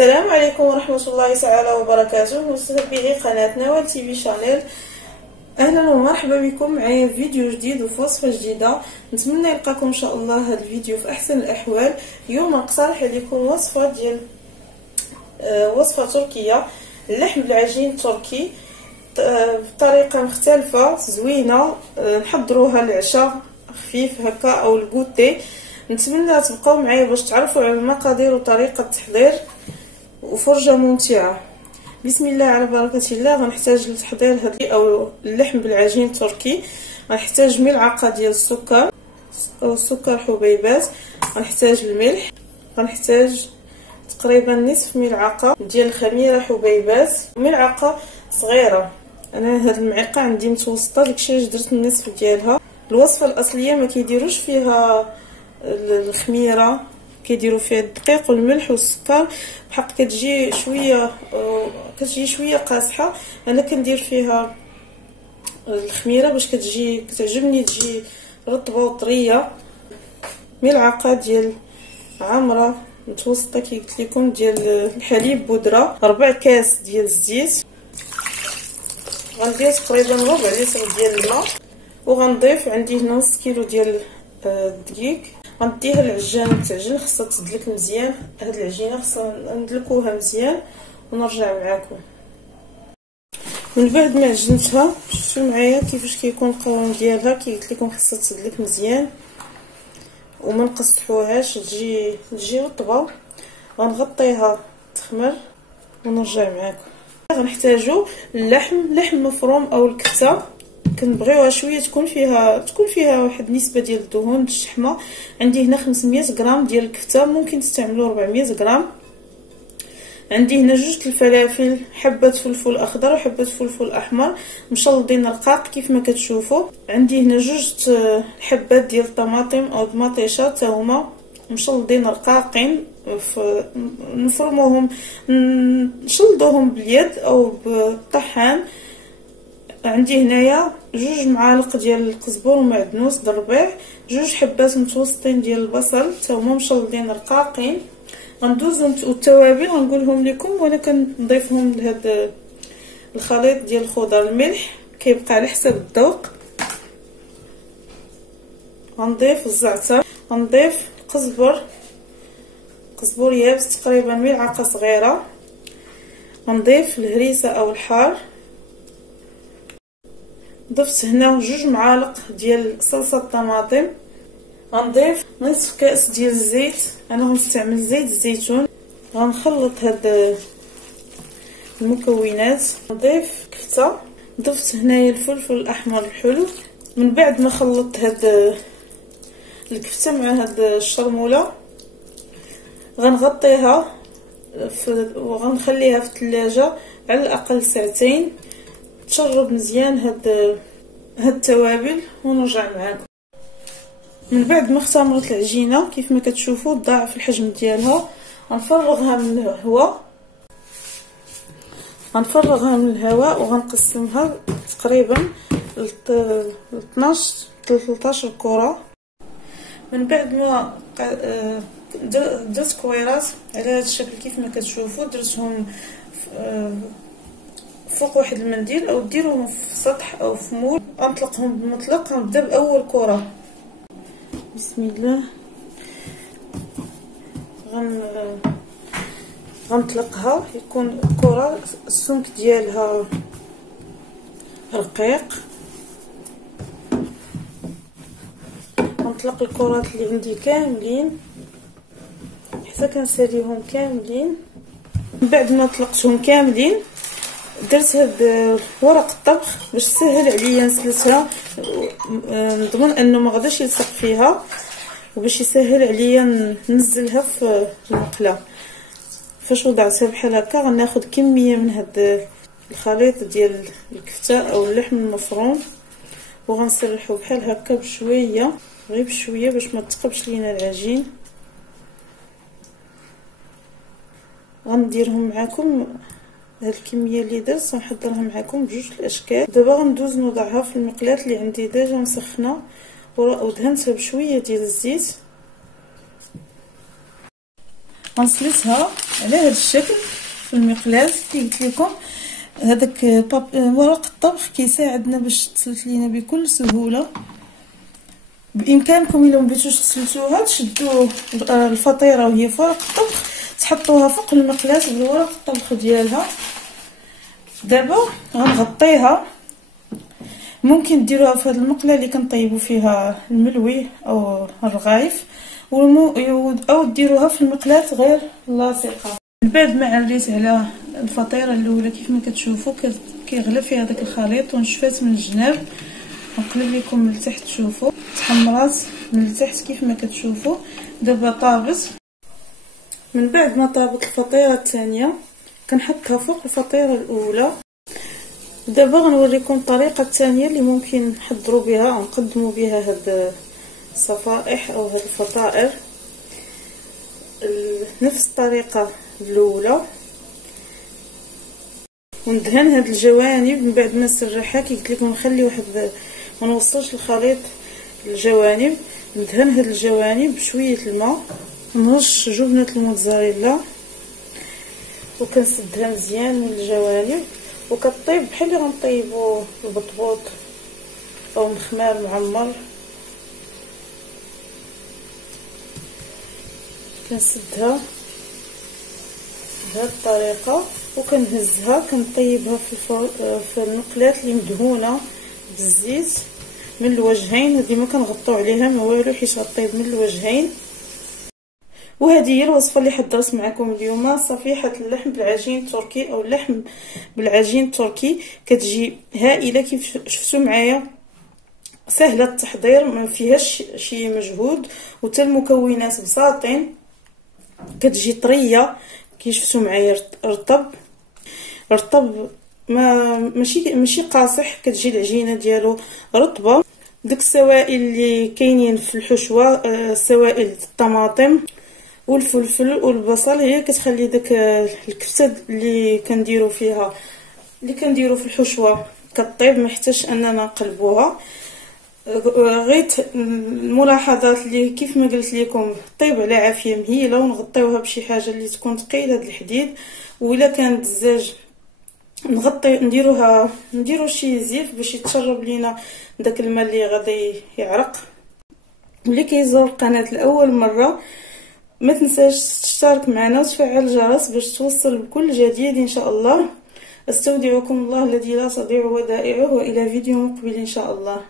السلام عليكم ورحمة الله تعالى وبركاته. متابعي قناة نوال تي في شانيل، اهلا ومرحبا بكم معايا في فيديو جديد وفي وصفه جديده. نتمنى يلقاكم ان شاء الله هذا الفيديو في احسن الاحوال. اليوم نقترح عليكم وصفه ديال وصفه تركيه، اللحم بالعجين التركي بطريقه مختلفه زوينه. نحضروها للعشاء خفيف هكا او الكوتي. نتمنى تبقاو معايا باش تعرفوا على المقادير وطريقه التحضير وفرجه ممتعه. بسم الله على بركه الله. غنحتاج لتحضير هذا او اللحم بالعجين التركي. غنحتاج ملعقه ديال السكر او السكر حبيبات، غنحتاج الملح، غنحتاج تقريبا نصف ملعقه ديال الخميره حبيبات، ملعقه صغيره. انا هاد المعلقه عندي متوسطه داكشي علاش درت النصف ديالها. الوصفه الاصليه ما كيديروش فيها الخميره، كيديروا فيها الدقيق والملح والسكر، بحق كتجي شويه قاصحه. انا كندير فيها الخميره باش كتعجبني تجي رطبه وطريه. ملعقه ديال عامره متوسطه كي قلت لكم ديال الحليب بودره، 4 كاس ديال الزيت، غندير تقريبا ربع لتر ديال الماء، وغنضيف عندي هنا نص كيلو ديال الدقيق. غنديها للعجان تعجن، خاصها تدلك مزيان. هاد العجينه خاصها ندلكوها مزيان ونرجع معاكم. من بعد ما عجنتها شفتوا معايا كيفاش كيكون القوام ديالها. كي قلت لكم خاصها تدلك مزيان وما نقصحوهاش، تجي رطبه. غنغطيها تخمر ونرجع معاكم. غنحتاجو لحم مفروم او الكفته. كنبغيوها شويه تكون فيها واحد النسبه ديال الدهون الشحمه. عندي هنا 500 غرام ديال الكفته، ممكن تستعملوا 400 غرام. عندي هنا 2 الفلافل، حبه فلفل اخضر وحبه فلفل احمر مشلضين رقاق كيف ما كتشوفوا. عندي هنا 2 حبات ديال الطماطم او طماطيشه حتى هما مشلضين رقاقين. نفرموهم نشلضوهم باليد او بالطحان. عندي هنايا 2 معالق ديال القزبر ومعدنوس الربيع، 2 حبات متوسطين ديال البصل حتى هما مشلضين رقاقين. غندوزو التوابل غنقولهم لكم وانا كنضيفهم لهذا الخليط ديال الخضر. الملح كيبقى على حسب الذوق. غنضيف الزعتر، غنضيف قزبر يابس تقريبا ملعقه صغيره. غنضيف الهريسه او الحار. ضفت هنا 2 معالق ديال صلصه الطماطم. غنضيف نصف كاس ديال الزيت، انا غنستعمل زيت الزيتون. غنخلط هاد المكونات. نضيف كفته، ضفت هنايا الفلفل الاحمر الحلو. من بعد ما خلطت هاد الكفته مع هاد الشرموله غنغطيها وغنخليها في الثلاجه على الاقل ساعتين تشرب مزيان هاد التوابل ونرجع معاكم. من بعد ما اختمرت العجينه كيف ما كتشوفوا ضاعف الحجم ديالها، غنفرغها من الهواء وغنقسمها تقريبا ل 12 13 كره. من بعد ما درت كويرات على هذا الشكل كيف ما كتشوفوا، درتهم فوق واحد المنديل او ديروهم في سطح او في مول. غنطلقهم بالمطلق. غنبدا باول كره. بسم الله. غنطلقها يكون الكره السمك ديالها رقيق. غنطلق الكرات اللي عندي كاملين حتى كنساليهم كاملين. من بعد ما طلقتهم كاملين درت هاد ورق الطبخ باش تسهل عليا نسلتها، نضمن انه ما غاديش يلصق فيها، وباش يسهل عليا ننزلها في المقله. فاش وضعتها بحال هكا غناخذ كميه من هاد الخليط ديال الكفته او اللحم المفروم وغنسرحو بحال هكا بشويه، غير بشويه باش ما تقبش لينا العجين. غنديرهم معكم هاد الكميه اللي درت، غنحضرها معكم بجوج الاشكال. دابا غندوز نوضعها في المقلاة اللي عندي ديجا مسخنه ودهنتها بشويه ديال الزيت. غنسلتها على هذا الشكل في المقلاة كي قلت لكم. هذاك ورق الطبخ كيساعدنا باش تسلك لينا بكل سهوله. بامكانكم الا مبغيتوش تسلسوها تشدوا الفطيره وهي في ورق الطبخ تحطوها فوق المقلاة بالورق الطبخ ديالها. دابا غنغطيها، ممكن ديروها في هذه المقله اللي كنطيبوا فيها الملوي او الرغايف، او ديروها في المقلاة غير لاصقه. من بعد ما عريت على الفطيره الاولى كيف ما كتشوفوا كيغلى فيها داك الخليط ونشفات من الجناب. نقلب لكم من التحت تشوفوا تحمرات من التحت كيف ما كتشوفوا. دابا طابت. من بعد ما طابت الفطيره الثانيه كنحطها فوق الفطيره الاولى. دابا غنوريكم الطريقه الثانيه اللي ممكن نحضروا بها او نقدموا بها هاد الصفائح او هاد الفطائر. نفس الطريقه الاولى، وندهن هاد الجوانب من بعد ما نسرحها. كي قلت لكم نخلي واحد ما نوصلش الخليط الجوانب. ندهن هاد الجوانب بشويه الماء، نرش جبنه الموتزاريلا وكنسدها مزيان من الجوانب، وكطيب بحال اللي غنطيبوا البطبوط او مخمار معمر. كنسدها بهذه الطريقه وكنهزها كنطيبها في المقلاة اللي مدهونه بالزيت من الوجهين. ديما كنغطيو عليها ما والو حيت غطيب من الوجهين. وهذه هي الوصفه اللي حضرت معكم اليوم، صفيحه اللحم بالعجين التركي او اللحم بالعجين التركي. كتجي هائله كيف شفتوا معايا، سهله التحضير ما فيهاش شي مجهود، وتا المكونات بساطين. كتجي طريه كي شفتوا معايا، رطب ماشي قاصح. كتجي العجينه ديالو رطبه. داك السوائل اللي كاينين في الحشوه، سوائل الطماطم والفلفل والبصل، هي كتخلي داك الكبسه اللي كنديروا في الحشوه كطيب، ما حتاش اننا نقلبوها. غيت الملاحظات اللي كيف ما قلت لكم، طيب على عافيه مهيله، ونغطيوها بشي حاجه اللي تكون ثقيله د الحديد. وإلا كانت الدجاج نديرو شي زيت باش يتشرب لينا داك الماء اللي غادي يعرق. واللي كيزور القناه لاول مره ما تنساش تشترك معنا وتفعل الجرس باش توصل بكل جديد ان شاء الله. استودعكم الله الذي لا تضيع ودائعه، والى فيديو مقبل ان شاء الله.